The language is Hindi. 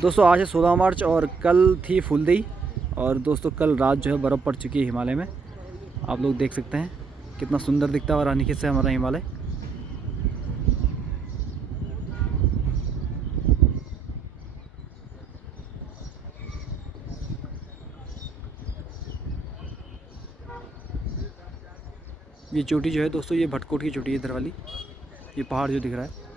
दोस्तों आज है 16 मार्च और कल थी फुलदेई। और दोस्तों कल रात जो है बर्फ़ पड़ चुकी है हिमालय में। आप लोग देख सकते हैं कितना सुंदर दिखता है और रानीखेत से हमारा हिमालय। ये चोटी जो है दोस्तों, ये भटकोट की चोटी है इधर वाली। ये पहाड़ जो दिख रहा है